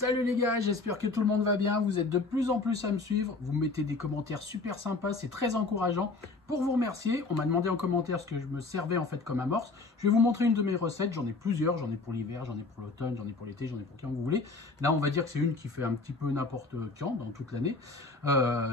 Salut les gars, j'espère que tout le monde va bien. Vous êtes de plus en plus à me suivre. Vous mettez des commentaires super sympas, c'est très encourageant. Pour vous remercier, on m'a demandé en commentaire ce que je me servais en fait comme amorce. Je vais vous montrer une de mes recettes. J'en ai plusieurs. J'en ai pour l'hiver, j'en ai pour l'automne, j'en ai pour l'été, j'en ai pour quand vous voulez. Là, on va dire que c'est une qui fait un petit peu n'importe quand dans toute l'année.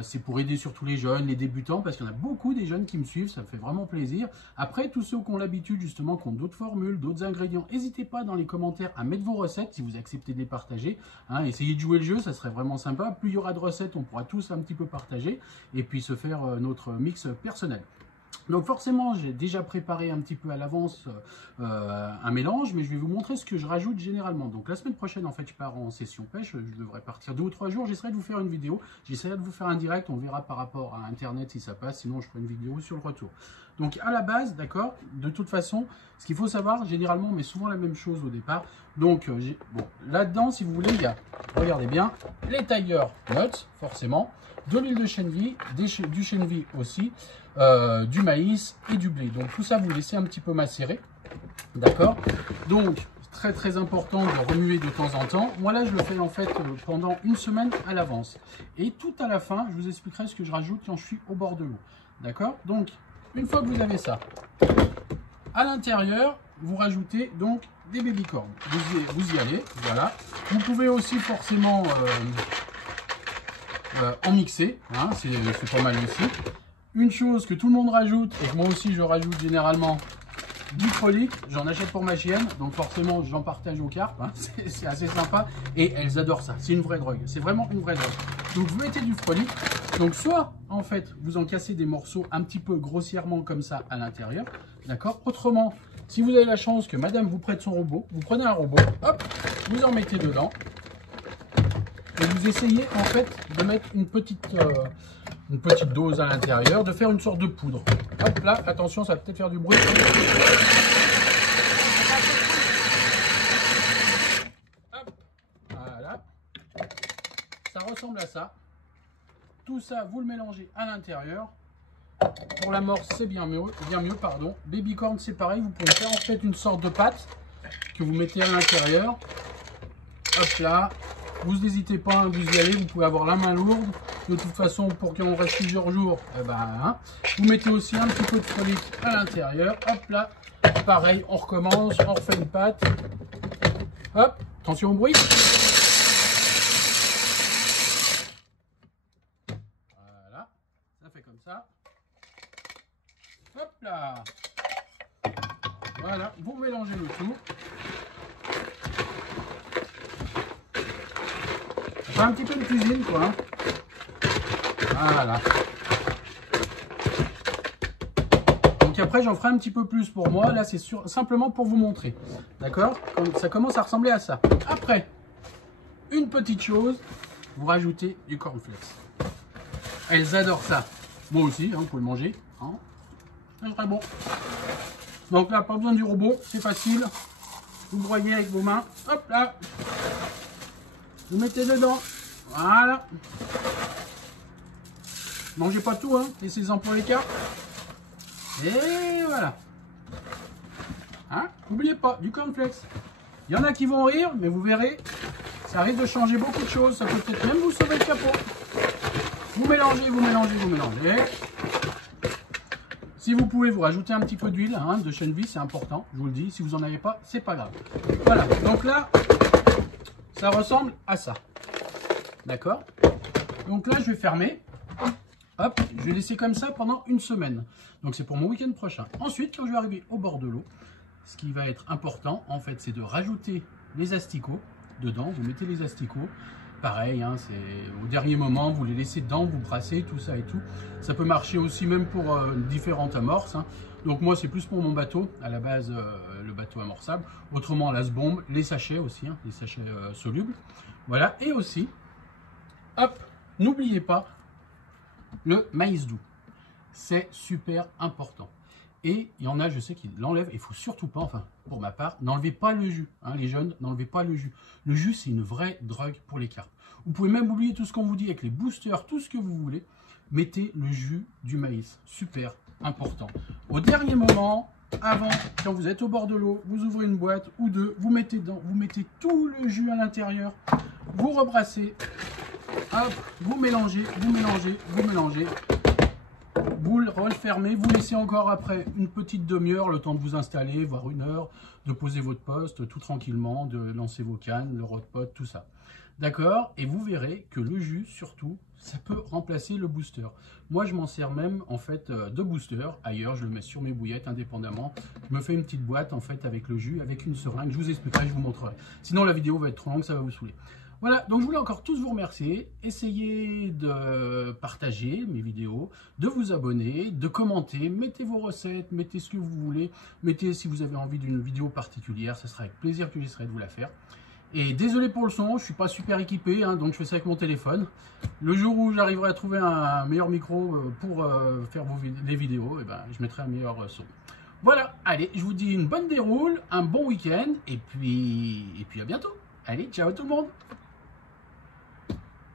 C'est pour aider surtout les jeunes, les débutants, parce qu'il y en a beaucoup des jeunes qui me suivent. Ça me fait vraiment plaisir. Après, tous ceux qui ont l'habitude justement, qui ont d'autres formules, d'autres ingrédients, n'hésitez pas dans les commentaires à mettre vos recettes si vous acceptez de les partager. Hein, essayez de jouer le jeu, ça serait vraiment sympa. Plus il y aura de recettes, on pourra tous un petit peu partager et puis se faire notre mix personnel. Donc forcément, j'ai déjà préparé un petit peu à l'avance un mélange, mais je vais vous montrer ce que je rajoute généralement. Donc la semaine prochaine, en fait, je pars en session pêche. Je devrais partir 2 ou 3 jours. J'essaierai de vous faire une vidéo. J'essaierai de vous faire un direct. On verra par rapport à Internet si ça passe. Sinon, je ferai une vidéo sur le retour. Donc à la base, d'accord, de toute façon, ce qu'il faut savoir, généralement, on met souvent la même chose au départ. Donc bon, là-dedans, si vous voulez, il y a, regardez bien, les Tiger Nuts, forcément, de l'huile de chènevis, du chènevis aussi, du maïs et du blé. Donc tout ça, vous laissez un petit peu macérer, d'accord. Donc très très important de remuer de temps en temps. Moi là, je le fais en fait pendant une semaine à l'avance. Et tout à la fin, je vous expliquerai ce que je rajoute quand je suis au bord de l'eau, d'accord. Donc une fois que vous avez ça, à l'intérieur, vous rajoutez donc des baby-corns. Vous y allez, voilà. Vous pouvez aussi forcément en mixer, hein, c'est pas mal aussi. Une chose que tout le monde rajoute, et que moi aussi je rajoute généralement, du frolic. J'en achète pour ma chienne, donc forcément j'en partage aux carpes, hein. C'est assez sympa, et elles adorent ça, c'est une vraie drogue, c'est vraiment une vraie drogue. Donc vous mettez du frolic, donc soit en fait vous en cassez des morceaux un petit peu grossièrement comme ça à l'intérieur, d'accord. Autrement, si vous avez la chance que madame vous prête son robot, vous prenez un robot, hop, vous en mettez dedans, et vous essayez en fait de mettre une petite dose à l'intérieur, de faire une sorte de poudre. Hop là, attention, ça va peut-être faire du bruit. Hop, voilà. Ça ressemble à ça. Tout ça, vous le mélangez à l'intérieur. Pour l'amorce, c'est bien mieux, pardon. Baby corn, c'est pareil. Vous pouvez faire en fait une sorte de pâte que vous mettez à l'intérieur. Hop là. Vous n'hésitez pas, vous y allez, vous pouvez avoir la main lourde. De toute façon, pour qu'on reste plusieurs jours, eh ben, hein. Vous mettez aussi un petit peu de frolic à l'intérieur. Hop là, pareil, on recommence, on refait une pâte. Hop, attention au bruit. Voilà, ça fait comme ça. Hop là. Voilà, vous mélangez le tout. Un petit peu de cuisine, quoi. Hein. Voilà. Donc après, j'en ferai un petit peu plus pour moi. Là, c'est simplement pour vous montrer. D'accord? Ça commence à ressembler à ça. Après, une petite chose, vous rajoutez du cornflakes. Elles adorent ça. Moi aussi, hein, vous pouvez le manger. Hein. C'est très bon. Donc là, pas besoin du robot, c'est facile. Vous broyez avec vos mains. Hop là. Vous mettez dedans. Voilà. Mangez pas tout, hein. Laissez-en pour les cartes. Et voilà. Hein? N'oubliez pas, du cornflakes. Il y en a qui vont rire, mais vous verrez, ça risque de changer beaucoup de choses. Ça peut peut-être même vous sauver le capot. Vous mélangez, vous mélangez, vous mélangez. Si vous pouvez, vous rajouter un petit peu d'huile, hein, de chènevis, c'est important. Je vous le dis, si vous n'en avez pas, c'est pas grave. Voilà, donc là, ça ressemble à ça. D'accord? Donc là, je vais fermer. Hop, je vais laisser comme ça pendant une semaine. Donc c'est pour mon week-end prochain. Ensuite, quand je vais arriver au bord de l'eau, ce qui va être important, en fait, c'est de rajouter les asticots dedans. Vous mettez les asticots. Pareil, hein, c'est au dernier moment, vous les laissez dedans, vous brassez, tout ça et tout. Ça peut marcher aussi même pour différentes amorces. Hein. Donc moi, c'est plus pour mon bateau, à la base, le bateau amorçable. Autrement, l'as-bombe, les sachets aussi, hein, les sachets solubles. Voilà, et aussi, hop, n'oubliez pas le maïs doux. C'est super important. Et il y en a, je sais, qui l'enlèvent. Il ne faut surtout pas, enfin, pour ma part, n'enlevez pas le jus. Hein, les jeunes, n'enlevez pas le jus. Le jus, c'est une vraie drogue pour les carpes. Vous pouvez même oublier tout ce qu'on vous dit avec les boosters, tout ce que vous voulez. Mettez le jus du maïs. Super important. Au dernier moment, avant, quand vous êtes au bord de l'eau, vous ouvrez une boîte ou deux, vous mettez dedans, vous mettez tout le jus à l'intérieur. vous rebrassez, hop, vous mélangez, vous mélangez, vous mélangez. Vous le refermez, vous laissez encore après une petite demi-heure, le temps de vous installer, voire une heure, de poser votre poste tout tranquillement, de lancer vos cannes, le rot-pot, tout ça. D'accord? Et vous verrez que le jus, surtout, ça peut remplacer le booster. Moi, je m'en sers même, en fait, de booster. Ailleurs, je le mets sur mes bouillettes, indépendamment. Je me fais une petite boîte, en fait, avec le jus, avec une seringue. Je vous expliquerai, je vous montrerai. Sinon, la vidéo va être trop longue, ça va vous saouler. Voilà, donc je voulais encore tous vous remercier. Essayez de partager mes vidéos, de vous abonner, de commenter, mettez vos recettes, mettez ce que vous voulez, mettez si vous avez envie d'une vidéo particulière, ça sera avec plaisir que j'essaierai de vous la faire. Et désolé pour le son, je suis pas super équipé, hein, donc je fais ça avec mon téléphone. Le jour où j'arriverai à trouver un meilleur micro pour faire les vidéos, et ben, je mettrai un meilleur son. Voilà, allez, je vous dis une bonne déroule, un bon week-end, et puis à bientôt. Allez, ciao tout le monde!